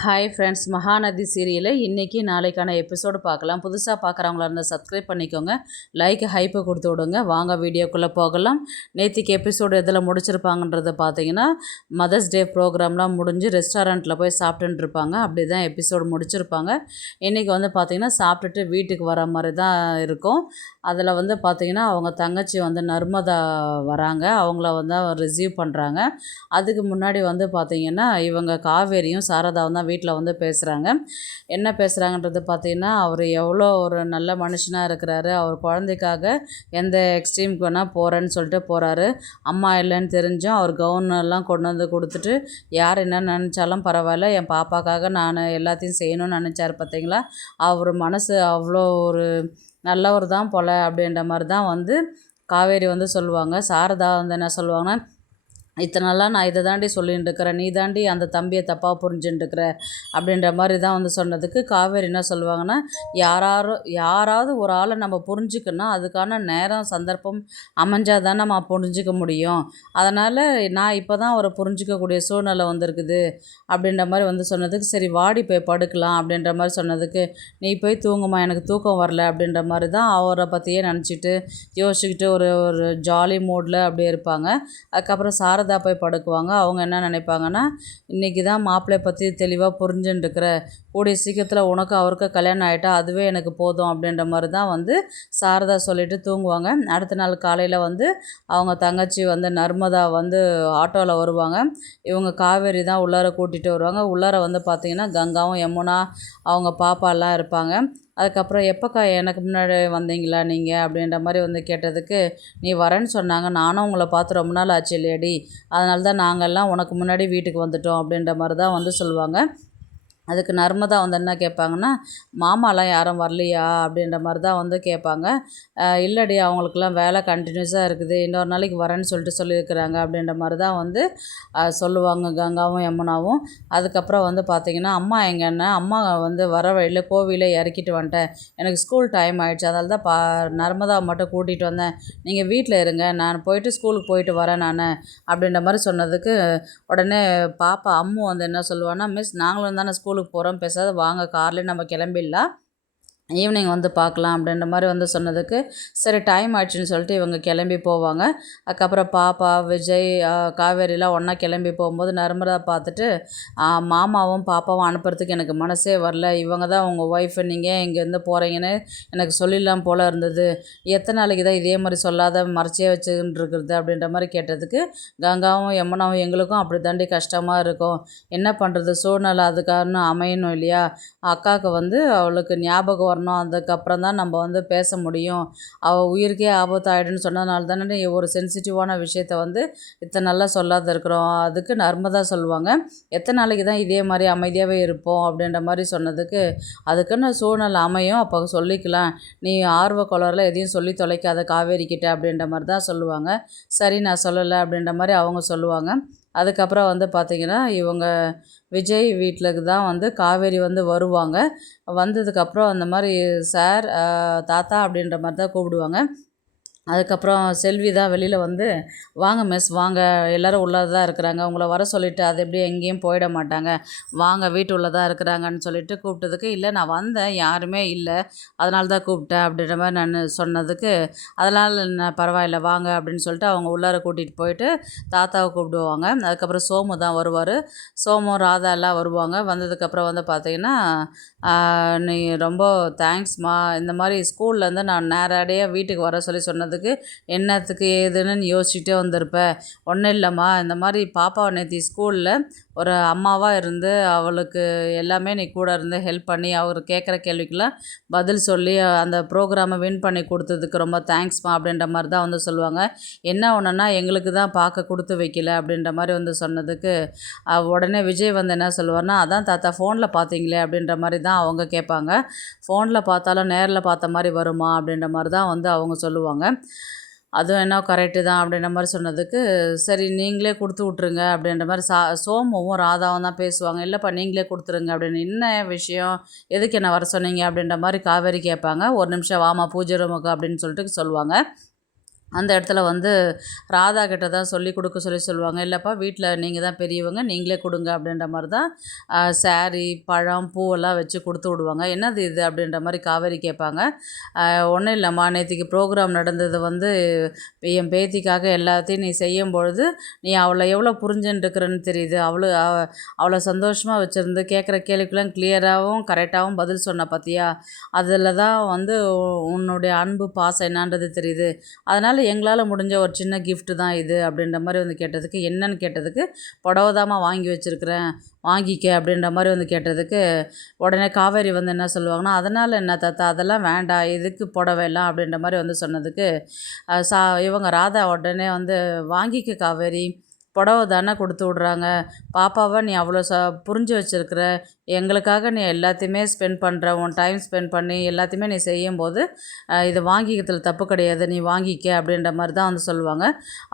Hi friends, Mahanadi சீரியலில் இன்றைக்கி நாளைக்கான எபிசோடு பார்க்கலாம். புதுசாக பார்க்குறவங்களா இருந்தால் சப்ஸ்கிரைப் பண்ணிக்கோங்க, லைக் ஹைப்பை கொடுத்து விடுங்க. வாங்க வீடியோக்குள்ளே போகலாம். நேற்றுக்கு எபிசோடு எதில் முடிச்சிருப்பாங்கன்றதை பார்த்தீங்கன்னா, மதர்ஸ் டே ப்ரோக்ராம்லாம் முடிஞ்சு ரெஸ்டாரண்ட்டில் போய் சாப்பிட்டுன்னு இருப்பாங்க. அப்படி தான் எபிசோடு முடிச்சிருப்பாங்க. இன்றைக்கி வந்து பார்த்திங்கன்னா சாப்பிட்டுட்டு வீட்டுக்கு வர மாதிரி தான் இருக்கும். அதில் வந்து பார்த்திங்கன்னா அவங்க தங்கச்சி வந்து நர்மதா வராங்க. அவங்கள வந்து ரிசீவ் பண்ணுறாங்க. அதுக்கு முன்னாடி வந்து பார்த்திங்கன்னா இவங்க காவேரியும் சாரதாவும் தான் வீட்டில் வந்து பேசுகிறாங்க. என்ன பேசுகிறாங்கன்றது பார்த்திங்கன்னா, அவர் எவ்வளோ ஒரு நல்ல மனுஷனாக இருக்கிறாரு. அவர் குழந்தைக்காக எந்த எக்ஸ்ட்ரீமுக்கு வேணால் போகிறேன்னு சொல்லிட்டு போகிறாரு. அம்மா இல்லைன்னு தெரிஞ்சும் அவர் கவுனெல்லாம் கொண்டு வந்து கொடுத்துட்டு, யார் என்ன நினச்சாலும் பரவாயில்ல, என் பாப்பாக்காக நான் எல்லாத்தையும் செய்யணும்னு நினச்சார். பார்த்தீங்களா, அவர் மனசு அவ்வளோ ஒரு நல்லவர் தான் போல் அப்படின்ற மாதிரி தான் வந்து காவேரி வந்து சொல்லுவாங்க. சாரதா வந்து என்ன சொல்லுவாங்கன்னா, இத்தனை நாளாக நான் இதை தாண்டி சொல்லிகிட்டு இருக்கிறேன், நீ தாண்டி அந்த தம்பியை தப்பாக புரிஞ்சுட்டுருக்கிற அப்படின்ற மாதிரி தான் வந்து சொன்னதுக்கு காவேரி என்ன சொல்லுவாங்கன்னா, யாராவது ஒரு ஆளை நம்ம புரிஞ்சுக்கணும், அதுக்கான நேரம் சந்தர்ப்பம் அமைஞ்சால் தான் நம்ம புரிஞ்சிக்க முடியும். அதனால் நான் இப்போ தான் அவரை புரிஞ்சிக்கக்கூடிய சூழ்நிலை வந்திருக்குது அப்படின்ற மாதிரி வந்து சொன்னதுக்கு, சரி வாடி போய் படுக்கலாம் அப்படின்ற மாதிரி சொன்னதுக்கு, நீ போய் தூங்குமா, எனக்கு தூக்கம் வரல அப்படின்ற மாதிரி தான் அவரை பற்றியே நினச்சிட்டு யோசிச்சுக்கிட்டு ஒரு ஒரு ஜாலி மூடில் அப்படியே இருப்பாங்க. அதுக்கப்புறம் சாரதா போய் படுக்குவாங்க. அவங்க என்ன நினைப்பாங்கன்னா, இன்றைக்கி தான் மாப்பிள்ளையை பற்றி தெளிவாக புரிஞ்சுட்டுருக்கிற, கூடிய சீக்கிரத்தில் உனக்கு அவருக்கு கல்யாணம் ஆகிட்டா அதுவே எனக்கு போதும் அப்படின்ற மாதிரி தான் வந்து சாரதா சொல்லிவிட்டு தூங்குவாங்க. அடுத்த நாள் காலையில் வந்து அவங்க தங்கச்சி வந்து நர்மதா வந்து ஆட்டோவில் வருவாங்க. இவங்க காவேரி தான் உள்ளார கூட்டிகிட்டு வருவாங்க. உள்ளார வந்து பார்த்திங்கன்னா கங்காவும் யமுனா அவங்க பாப்பாலாம் இருப்பாங்க. அதுக்கப்புறம் எப்போக்கா எனக்கு முன்னாடி வந்தீங்களா நீங்கள் அப்படின்ற மாதிரி வந்து கேட்டதுக்கு, நீ வரேன்னு சொன்னாங்க, நானும் உங்களை பார்த்து ரொம்ப நாள் ஆச்சு இல்லையாடி, அதனால தான் நாங்கள்லாம் உனக்கு முன்னாடி வீட்டுக்கு வந்துட்டோம் அப்படின்ற மாதிரி தான் வந்து சொல்லுவாங்க. அதுக்கு நர்மதா வந்து என்ன கேட்பாங்கன்னா, மாமாலாம் யாரும் வரலையா அப்படின்ற மாதிரி தான் வந்து கேட்பாங்க. இல்லடி, அவங்களுக்குலாம் வேலை கண்டினியூஸாக இருக்குது, இன்னொரு நாளைக்கு வரேன்னு சொல்லியிருக்கிறாங்க அப்படின்ற மாதிரி தான் வந்து சொல்லுவாங்க கங்காவும் யமுனாவும். அதுக்கப்புறம் வந்து பார்த்திங்கன்னா, அம்மா எங்கன்னா, அம்மா வந்து வர வழியில் கோவிலே இறக்கிட்டு வந்துட்டேன், எனக்கு ஸ்கூல் டைம் ஆகிடுச்சு, அதனால தான் நர்மதாவை மட்டும் கூட்டிகிட்டு வந்தேன், நீங்கள் வீட்டில் இருங்க, நான் போயிட்டு ஸ்கூலுக்கு போயிட்டு வரேன் நான் அப்படின்ற மாதிரி சொன்னதுக்கு, உடனே பாப்பா அம்மு வந்து என்ன சொல்லுவான்னா, மிஸ் நாங்களும் தானே ஸ்கூலுக்கு போகிறோம், பேசாத வாங்க கார்லேயே நம்ம கிளம்பிடலாம், ஈவினிங் வந்து பார்க்கலாம் அப்படின்ற மாதிரி வந்து சொன்னதுக்கு, சரி டைம் ஆயிடுச்சுன்னு சொல்லிட்டு இவங்க கிளம்பி போவாங்க. அதுக்கப்புறம் பாப்பா விஜய் காவேரிலாம் ஒன்றா கிளம்பி போகும்போது நர்மதா பார்த்துட்டு, மாமாவும் பாப்பாவும் அனுப்புறதுக்கு எனக்கு மனசே வரல, இவங்க தான் உங்கள் ஒய்ஃபு, நீங்கள் இங்கேருந்து போகிறீங்கன்னு எனக்கு சொல்லிடலாம் போல் இருந்தது, எத்தனை நாளைக்கு தான் இதே மாதிரி சொல்லாத மறைச்சே வச்சுக்கிட்டு இருக்கிறது அப்படின்ற மாதிரி கேட்டதுக்கு, கங்காவும் யமுனாவும் எங்களுக்கும் அப்படி தாண்டி கஷ்டமாக இருக்கும், என்ன பண்ணுறது, சூழ்நிலை அதுக்கான அமையணும் இல்லையா, அக்காவுக்கு வந்து அவளுக்கு ஞாபகம் வரணும், அதுக்கப்புறம் தான் நம்ம வந்து பேச முடியும், அவள் உயிருக்கே ஆபத்தாயிடுன்னு சொன்னதுனால தானே ஒரு சென்சிட்டிவான விஷயத்த வந்து இத்தனை நல்லா சொல்லாத இருக்கிறோம். அதுக்கு நர்மதா சொல்லுவாங்க, எத்தனை நாளைக்கு தான் இதே மாதிரி அமைதியாகவே இருப்போம் அப்படின்ற மாதிரி சொன்னதுக்கு, அதுக்குன்னு சூழ்நிலை அமையும், அப்போ சொல்லிக்கலாம், நீ ஆர்வ கோளாறுல எதையும் சொல்லி தொலைக்காத காவேரிக்கிட்ட அப்படின்ற மாதிரி தான் சொல்லுவாங்க. சரி நான் சொல்லலை அப்படின்ற மாதிரி அவங்க சொல்லுவாங்க. அதுக்கப்புறம் வந்து பார்த்திங்கன்னா, இவங்க விஜய் வீட்டிலுக்கு தான் வந்து காவேரி வந்து வருவாங்க. வந்ததுக்கப்புறம் அந்த மாதிரி சார், தாத்தா அப்படின்ற மாதிரி தான் கூப்பிடுவாங்க. அதுக்கப்புறம் செல்வி தான் வெளியில் வந்து, வாங்க மிஸ் வாங்க, எல்லோரும் உள்ளே தான் இருக்கிறாங்க, உங்களை வர சொல்லிவிட்டு அது எப்படி எங்கேயும் போயிட மாட்டாங்க, வாங்க வீட்டு உள்ளே தான் இருக்கிறாங்கன்னு சொல்லிட்டு கூப்பிட்டதுக்கு, இல்லை நான் வந்தேன் யாருமே இல்லை, அதனால தான் கூப்பிட்டேன் அப்படின்ற மாதிரி நான் சொன்னதுக்கு, அதனால் நான் பரவாயில்ல வாங்க அப்படின்னு சொல்லிட்டு அவங்க உள்ளார கூட்டிகிட்டு போயிட்டு தாத்தாவை கூப்பிடுவாங்க. அதுக்கப்புறம் சோமு தான் வருவார். சோமு ராதா எல்லாம் வருவாங்க. வந்ததுக்கப்புறம் வந்து பார்த்திங்கன்னா, நீ ரொம்ப தேங்க்ஸ்மா, இந்த மாதிரி ஸ்கூல்லேருந்து நான் நேரடியாக வீட்டுக்கு வர சொல்லி சொன்னதுக்கு என்னத்துக்கு ஏதுன்னு யோசிச்சுட்டே வந்திருப்பேன், ஒன்றும் இல்லைம்மா, இந்த மாதிரி பாப்பாவை நேற்று ஸ்கூலில் ஒரு அம்மாவாக இருந்து அவளுக்கு எல்லாமே நீ கூட இருந்து ஹெல்ப் பண்ணி அவர் கேட்குற கேள்விக்கெல்லாம் பதில் சொல்லி அந்த ப்ரோக்ராமை வின் பண்ணி கொடுத்ததுக்கு ரொம்ப தேங்க்ஸ்மா அப்படின்ற மாதிரி தான் வந்து சொல்லுவாங்க. என்ன ஒன்றுன்னா எங்களுக்கு தான் பார்க்க கொடுத்து வைக்கல அப்படின்ற மாதிரி வந்து சொன்னதுக்கு, உடனே விஜய் வந்து என்ன சொல்லுவார்னா, அதான் தாத்தா ஃபோனில் பார்த்தீங்களே அப்படின்ற மாதிரி தான் அவங்க கேட்பாங்க. ஃபோனில் பார்த்தாலும் நேரில் பார்த்த மாதிரி வருமா அப்படின்ற மாதிரி தான் வந்து அவங்க சொல்லுவாங்க. அதுவும் என்ன கரெக்டு தான் அப்படின்ற மாதிரி சொன்னதுக்கு, சரி நீங்களே கொடுத்து விட்ருங்க அப்படின்ற மாதிரி சோமுவும் ராதாவும் தான் பேசுவாங்க. இல்லைப்பா நீங்களே கொடுத்துருங்க அப்படின்னு. என்ன விஷயம், எதுக்கு என்ன வர சொன்னீங்க அப்படின்ற மாதிரி காவேரி கேட்பாங்க. ஒரு நிமிஷம் வாமா பூஜை ரூமுக்கு அப்படின்னு சொல்லிட்டு சொல்லுவாங்க. அந்த இடத்துல வந்து ராதா கிட்ட தான் கொடுக்க சொல்லுவாங்க. இல்லைப்பா வீட்டில் நீங்கள் தான் பெரியவங்க, நீங்களே கொடுங்க அப்படின்ற மாதிரி தான் சாரி, பழம், பூவெல்லாம் வச்சு கொடுத்து விடுவாங்க. என்னது இது அப்படின்ற மாதிரி காவேரி கேட்பாங்க. ஒன்றும் இல்லைம்மா, நேற்றுக்கு ப்ரோக்ராம் நடந்தது வந்து என் பேத்திக்காக எல்லாத்தையும் நீ செய்யும் பொழுது நீ அவளை எவ்வளோ புரிஞ்சுட்டுருக்குறன்னு தெரியுது. அவ்வளோ சந்தோஷமாக வச்சுருந்து கேட்குற கேள்விக்கெல்லாம் கிளியராகவும் கரெக்டாகவும் பதில் சொன்ன பார்த்தியா, அதில் தான் வந்து உன்னுடைய அன்பு பாசம் என்னான்றது தெரியுது. அதனால் எங்களால் முடிஞ்ச ஒரு சின்ன கிஃப்ட்டு தான் இது அப்படின்ற மாதிரி வந்து கேட்டதுக்கு, என்னன்னு கேட்டதுக்கு, புடவை தாம்மா வாங்கி வச்சுருக்கிறேன், வாங்கிக்க அப்படின்ற மாதிரி வந்து கேட்டதுக்கு, உடனே காவேரி வந்து என்ன சொல்லுவாங்கன்னா, அதனால் என்ன தாத்தா, அதெல்லாம் வேண்டாம், எதுக்கு புடவை எல்லாம் அப்படின்ற மாதிரி வந்து சொன்னதுக்கு, இவங்க ராதா உடனே வந்து வாங்கிக்க காவேரி, புடவை தானே கொடுத்து விட்றாங்க, பாப்பாவை நீ அவ்வளோ புரிஞ்சு வச்சுருக்கிற, எங்களுக்காக நீ எல்லாத்தையுமே ஸ்பெண்ட் பண்ணுற, உன் டைம் ஸ்பெண்ட் பண்ணி எல்லாத்தையுமே நீ செய்யும்போது இதை வாங்கிக்கிறதுல தப்பு கிடையாது, நீ வாங்கிக்க அப்படின்ற மாதிரி தான் வந்து சொல்லுவாங்க.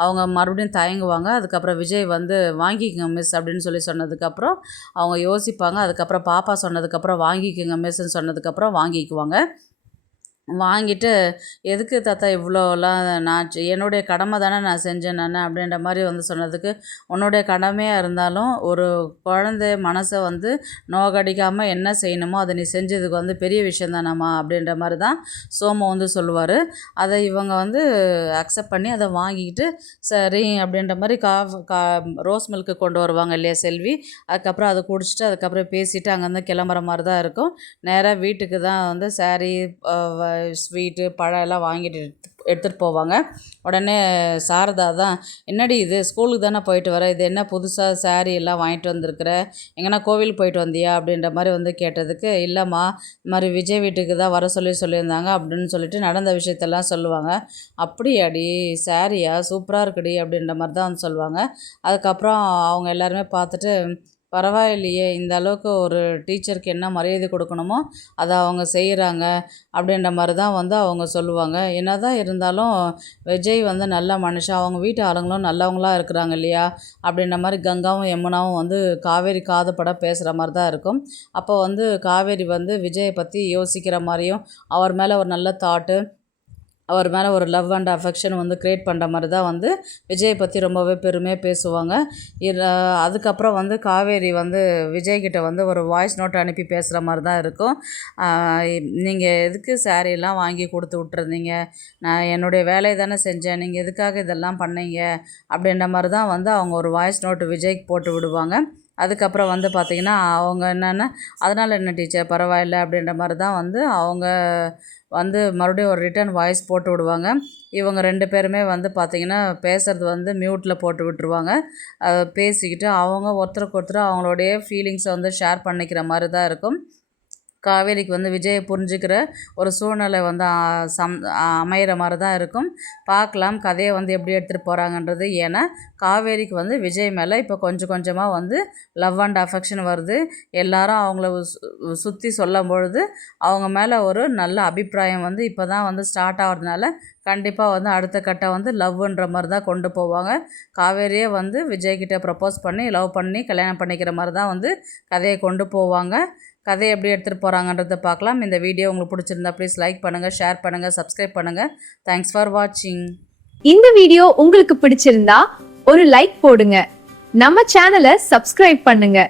அவங்க மறுபடியும் தயங்குவாங்க. அதுக்கப்புறம் விஜய் வந்து வாங்கிக்கங்க மிஸ் அப்படின்னு சொன்னதுக்கப்புறம் அவங்க யோசிப்பாங்க. அதுக்கப்புறம் பாப்பா சொன்னதுக்கப்புறம் வாங்கிக்கங்க மிஸ்ன்னு சொன்னதுக்கப்புறம் வாங்கிக்குவாங்க. வாங்கிட்டு, எதுக்கு தாத்தா இவ்வளோலாம், நான் என்னுடைய கடமை தானே நான் செஞ்சேன் அப்படின்ற மாதிரி வந்து சொன்னதுக்கு, உன்னுடைய கடமையாக இருந்தாலும் ஒரு குழந்தை மனசை வந்து நோகடிக்காமல் என்ன செய்யணுமோ அதை நீ செஞ்சதுக்கு வந்து பெரிய விஷயம் தானம்மா அப்படின்ற மாதிரி தான் சோமு வந்து சொல்லுவார். அதை இவங்க வந்து அக்செப்ட் பண்ணி அதை வாங்கிக்கிட்டு சரி அப்படின்ற மாதிரி ரோஸ் மில்க்கு கொண்டு வருவாங்க இல்லையா செல்வி. அதுக்கப்புறம் அதை குடிச்சிட்டு அதுக்கப்புறம் பேசிவிட்டு அங்கேருந்து கிளம்புற மாதிரி தான் இருக்கும். நேராக வீட்டுக்கு தான் வந்து சாரீ, ஸ்வீட்டு, பழம் எல்லாம் வாங்கிட்டு எடுத்துகிட்டு போவாங்க. உடனே சாரதா தான், என்னடி இது ஸ்கூலுக்கு தானே போயிட்டு வர, இது என்ன புதுசாக சாரீ எல்லாம் வாங்கிட்டு வந்திருக்கிற, எங்கன்னா கோவிலுக்கு போயிட்டு வந்தியா அப்படின்ற மாதிரி வந்து கேட்டதுக்கு, இல்லைம்மா இது மாதிரி விஜய் வீட்டுக்கு தான் வர சொல்லியிருந்தாங்க அப்படின்னு சொல்லிட்டு நடந்த விஷயத்தெல்லாம் சொல்லுவாங்க. அப்படியாடி, சாரியா சூப்பராக இருக்குடி அப்படின்ற மாதிரி தான் வந்து சொல்லுவாங்க. அதுக்கப்புறம் அவங்க எல்லாருமே பார்த்துட்டு, பரவாயில்லையே, இந்த அளவுக்கு ஒரு டீச்சருக்கு என்ன மரியாதை கொடுக்கணுமோ அதை அவங்க செய்கிறாங்க அப்படின்ற மாதிரி தான் வந்து அவங்க சொல்லுவாங்க. என்ன தான் இருந்தாலும் விஜய் வந்து நல்ல மனுஷன், அவங்க வீட்டு ஆளுங்களும் நல்லவங்களாக இருக்கிறாங்க இல்லையா அப்படின்ற மாதிரி கங்காவும் யமுனாவும் வந்து காவேரி காதுபட பேசுகிற மாதிரி தான் இருக்கும். அப்போ வந்து காவேரி வந்து விஜயை பற்றி யோசிக்கிற மாதிரியும் அவர் மேலே ஒரு நல்ல தாட்டு, அவர் மேலே ஒரு லவ் அண்ட் அஃபெக்ஷன் வந்து க்ரியேட் பண்ணுற மாதிரி தான் வந்து விஜயை பற்றி ரொம்பவே பெருமையாக பேசுவாங்க. அதுக்கப்புறம் வந்து காவேரி வந்து விஜய்கிட்ட வந்து ஒரு வாய்ஸ் நோட் அனுப்பி பேசுகிற மாதிரி தான் இருக்கும். நீங்கள் எதுக்கு சாரீலாம் வாங்கி கொடுத்து விட்டுருந்தீங்க, நான் என்னுடைய வேலையை தானே செஞ்சேன், நீங்கள் எதுக்காக இதெல்லாம் பண்ணீங்க அப்படின்ற மாதிரி தான் வந்து அவங்க ஒரு வாய்ஸ் நோட்டு விஜய்க்கு போட்டு விடுவாங்க. அதுக்கப்புறம் வந்து பார்த்திங்கன்னா அவங்க என்னென்னா, அதனால் என்ன டீச்சர் பரவாயில்ல அப்படின்ற மாதிரி தான் வந்து அவங்க வந்து மறுபடியும் ஒரு ரிட்டன் வாய்ஸ் போட்டு விடுவாங்க. இவங்க 2 பேருமே வந்து பார்த்திங்கன்னா பேசுகிறது வந்து மியூட்டில் போட்டு விட்டுருவாங்க. பேசிக்கிட்டு அவங்க ஒருத்தருக்கு ஒருத்தர் அவங்களுடைய ஃபீலிங்ஸை வந்து ஷேர் பண்ணிக்கிற மாதிரி தான் இருக்கும். காவேரிக்கு வந்து விஜயை புரிஞ்சுக்கிற ஒரு சூழ்நிலை வந்து அமையிற மாதிரி தான் இருக்கும். பார்க்கலாம் கதையை வந்து எப்படி எடுத்துகிட்டு போகிறாங்கன்றது. ஏன்னா காவேரிக்கு வந்து விஜய் மேலே இப்போ கொஞ்சம் கொஞ்சமாக வந்து லவ் அண்ட் அஃபெக்ஷன் வருது. எல்லாரும் அவங்கள சுற்றி சொல்லும் பொழுது அவங்க மேலே ஒரு நல்ல அபிப்பிராயம் வந்து இப்போ தான் வந்து ஸ்டார்ட் ஆகிறதுனால கண்டிப்பாக வந்து அடுத்த கட்டம் வந்து லவ்ன்ற மாதிரி தான் கொண்டு போவாங்க. காவேரியே வந்து விஜய்கிட்ட ப்ரப்போஸ் பண்ணி லவ் பண்ணி கல்யாணம் பண்ணிக்கிற மாதிரி தான் வந்து கதையை கொண்டு போவாங்க. கதையை எப்படி எடுத்துகிட்டு போகிறாங்கன்றதை பார்க்கலாம். இந்த வீடியோ உங்களுக்கு பிடிச்சிருந்தா ப்ளீஸ் லைக் பண்ணுங்கள், ஷேர் பண்ணுங்கள், சப்ஸ்கிரைப் பண்ணுங்கள். தேங்க்ஸ் ஃபார் வாட்சிங். இந்த வீடியோ உங்களுக்கு பிடிச்சிருந்தா ஒரு லைக் போடுங்க, நம்ம சேனலை சப்ஸ்கிரைப் பண்ணுங்க.